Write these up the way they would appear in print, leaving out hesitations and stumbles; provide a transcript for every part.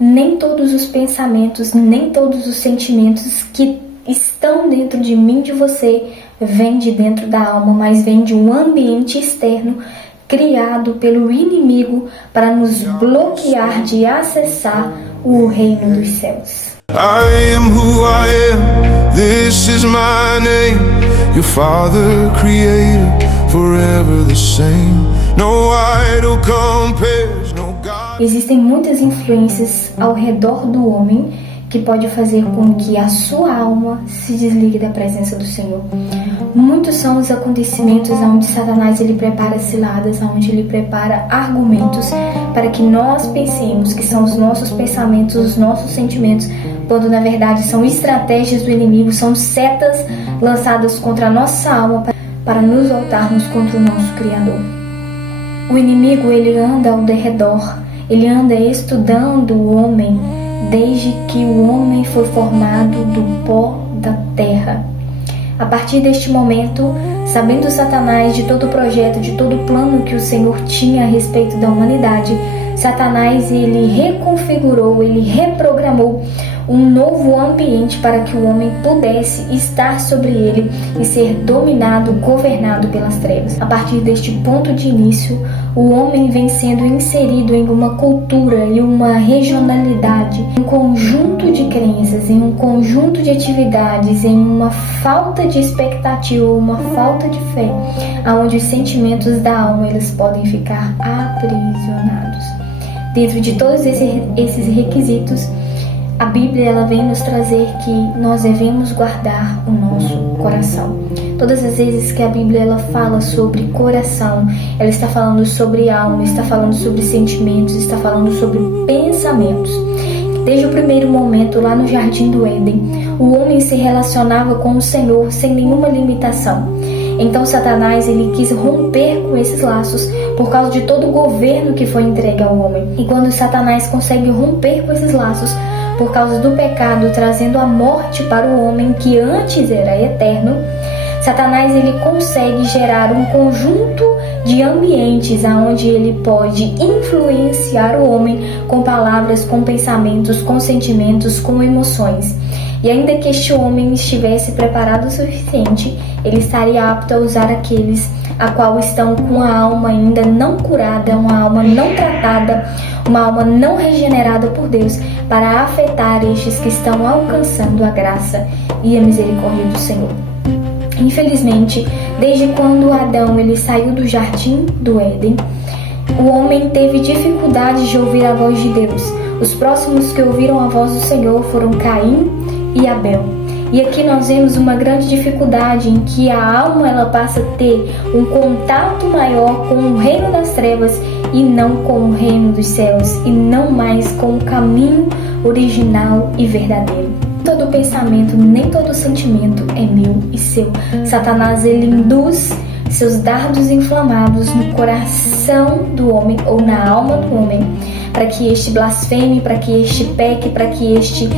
Nem todos os pensamentos, nem todos os sentimentos que estão dentro de mim, de você, vêm de dentro da alma, mas vêm de um ambiente externo criado pelo inimigo para nos bloquear de acessar o reino dos céus. I am who I am, this is my name. Your Father creator, forever the same. No idol compares, no God. Existem muitas influências ao redor do homem que pode fazer com que a sua alma se desligue da presença do Senhor. Muitos são os acontecimentos onde Satanás ele prepara ciladas, onde ele prepara argumentos para que nós pensemos que são os nossos pensamentos, os nossos sentimentos, quando na verdade são estratégias do inimigo, são setas lançadas contra a nossa alma para nos voltarmos contra o nosso Criador. O inimigo ele anda ao derredor, ele anda estudando o homem desde que o homem foi formado do pó da terra. A partir deste momento, sabendo Satanás de todo o projeto, de todo o plano que o Senhor tinha a respeito da humanidade, Satanás ele reconfigurou, ele reprogramou um novo ambiente para que o homem pudesse estar sobre ele e ser dominado, governado pelas trevas. A partir deste ponto de início, o homem vem sendo inserido em uma cultura e uma regionalidade, um conjunto de crenças, em um conjunto de atividades, em uma falta de expectativa, uma falta de fé, onde os sentimentos da alma eles podem ficar aprisionados. Dentro de todos esses requisitos, a Bíblia ela vem nos trazer que nós devemos guardar o nosso coração. Todas as vezes que a Bíblia ela fala sobre coração, ela está falando sobre alma, está falando sobre sentimentos, está falando sobre pensamentos. Desde o primeiro momento, lá no Jardim do Éden, o homem se relacionava com o Senhor sem nenhuma limitação. Então Satanás ele quis romper com esses laços por causa de todo o governo que foi entregue ao homem. E quando Satanás consegue romper com esses laços, por causa do pecado, trazendo a morte para o homem que antes era eterno, Satanás ele consegue gerar um conjunto de ambientes onde ele pode influenciar o homem com palavras, com pensamentos, com sentimentos, com emoções. E ainda que este homem estivesse preparado o suficiente, ele estaria apto a usar aqueles a qual estão com a alma ainda não curada, uma alma não tratada, uma alma não regenerada por Deus, para afetar estes que estão alcançando a graça e a misericórdia do Senhor. Infelizmente, desde quando Adão ele saiu do jardim do Éden, o homem teve dificuldade de ouvir a voz de Deus. Os próximos que ouviram a voz do Senhor foram Caim e Abel. E aqui nós vemos uma grande dificuldade em que a alma ela passa a ter um contato maior com o reino das trevas e não com o reino dos céus, e não mais com o caminho original e verdadeiro. Todo pensamento, nem todo sentimento é meu e seu. Satanás ele induz seus dardos inflamados no coração do homem ou na alma do homem, para que este blasfeme, para que este peque, para que este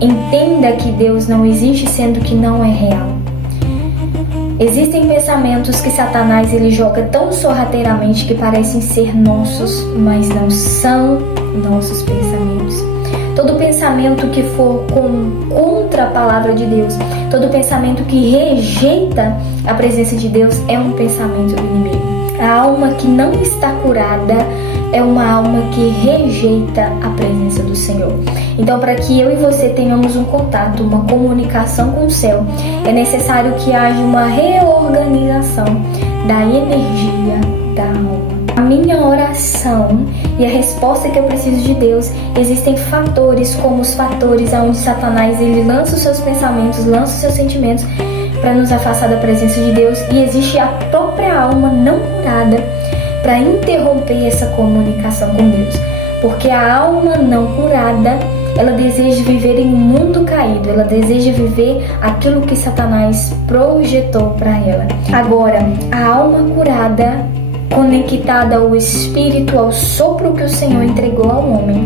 entenda que Deus não existe, sendo que não é real. Existem pensamentos que Satanás ele joga tão sorrateiramente que parecem ser nossos, mas não são nossos pensamentos. Todo pensamento que for contra a palavra de Deus, todo pensamento que rejeita a presença de Deus é um pensamento do inimigo. A alma que não está curada é uma alma que rejeita a presença do Senhor. Então, para que eu e você tenhamos um contato, uma comunicação com o céu, é necessário que haja uma reorganização da energia da alma. A minha oração e a resposta que eu preciso de Deus, existem fatores como os fatores onde Satanás ele lança os seus pensamentos, lança os seus sentimentos para nos afastar da presença de Deus, e existe a própria alma não curada para interromper essa comunicação com Deus, porque a alma não curada ela deseja viver em um mundo caído, ela deseja viver aquilo que Satanás projetou para ela. Agora, a alma curada, conectada ao Espírito, ao sopro que o Senhor entregou ao homem,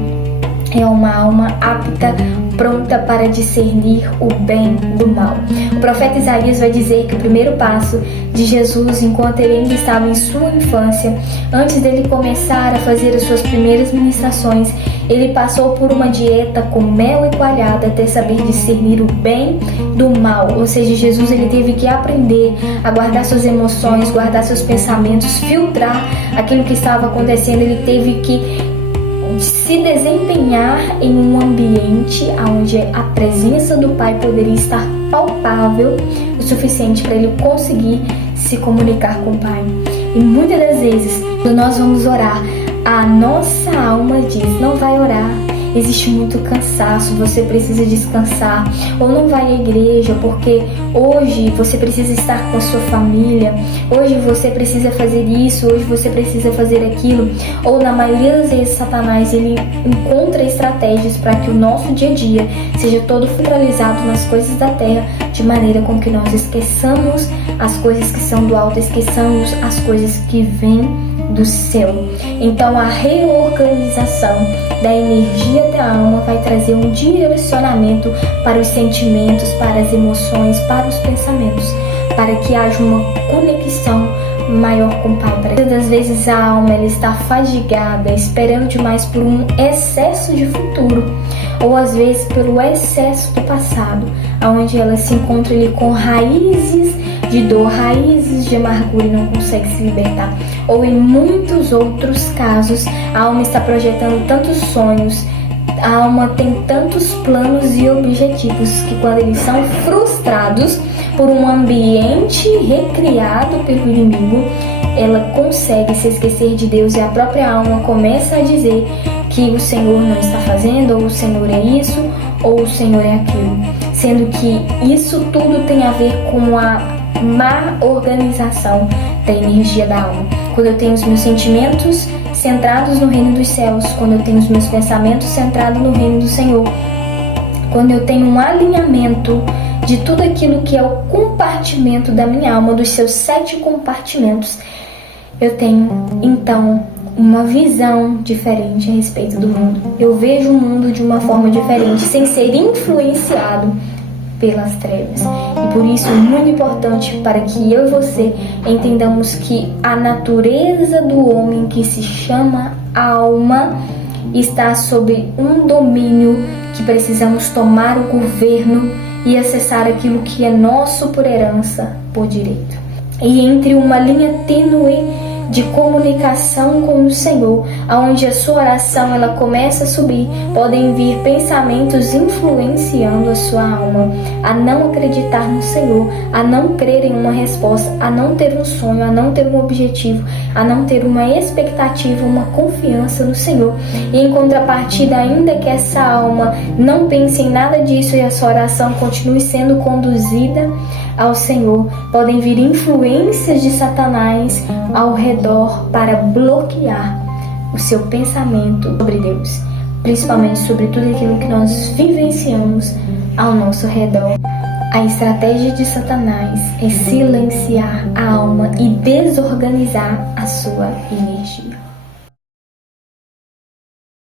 é uma alma apta, pronta para discernir o bem do mal. O profeta Isaías vai dizer que o primeiro passo de Jesus, enquanto ele ainda estava em sua infância, antes dele começar a fazer as suas primeiras ministrações, ele passou por uma dieta com mel e coalhada até saber discernir o bem do mal. Ou seja, Jesus ele teve que aprender a guardar suas emoções, guardar seus pensamentos, filtrar aquilo que estava acontecendo. Ele teve que se desempenhar em um ambiente onde a presença do Pai poderia estar palpável o suficiente para ele conseguir se comunicar com o Pai. E muitas das vezes, quando nós vamos orar, a nossa alma diz: não vai orar, existe muito cansaço, você precisa descansar, ou não vai à igreja porque hoje você precisa estar com a sua família, hoje você precisa fazer isso, hoje você precisa fazer aquilo. Ou na maioria das vezes Satanás ele encontra estratégias para que o nosso dia a dia seja todo centralizado nas coisas da terra, de maneira com que nós esqueçamos as coisas que são do alto, esqueçamos as coisas que vêm do céu. Então a reorganização da energia da alma vai trazer um direcionamento para os sentimentos, para as emoções, para os pensamentos, para que haja uma conexão maior com o Pai. Muitas das vezes a alma ela está fadigada, esperando demais por um excesso de futuro, ou às vezes pelo excesso do passado, onde ela se encontra ali com raízes de dor, raízes de amargura e não consegue se libertar. Ou em muitos outros casos, a alma está projetando tantos sonhos, a alma tem tantos planos e objetivos que quando eles são frustrados por um ambiente recriado pelo inimigo, ela consegue se esquecer de Deus e a própria alma começa a dizer que o Senhor não está fazendo, ou o Senhor é isso, ou o Senhor é aquilo. Sendo que isso tudo tem a ver com a má organização da energia da alma. Quando eu tenho os meus sentimentos centrados no reino dos céus, quando eu tenho os meus pensamentos centrados no reino do Senhor, quando eu tenho um alinhamento de tudo aquilo que é o compartimento da minha alma, dos seus 7 compartimentos, eu tenho então uma visão diferente a respeito do mundo. Eu vejo o mundo de uma forma diferente, sem ser influenciado pelas trevas. E por isso é muito importante para que eu e você entendamos que a natureza do homem, que se chama alma, está sob um domínio que precisamos tomar o governo e acessar aquilo que é nosso por herança, por direito. E entre uma linha tênue de comunicação com o Senhor, aonde a sua oração ela começa a subir, podem vir pensamentos influenciando a sua alma a não acreditar no Senhor, a não crer em uma resposta, a não ter um sonho, a não ter um objetivo, a não ter uma expectativa, uma confiança no Senhor. E em contrapartida, ainda que essa alma não pense em nada disso e a sua oração continue sendo conduzida ao Senhor, podem vir influências de Satanás ao redor para bloquear o seu pensamento sobre Deus, principalmente sobre tudo aquilo que nós vivenciamos ao nosso redor. A estratégia de Satanás é silenciar a alma e desorganizar a sua energia.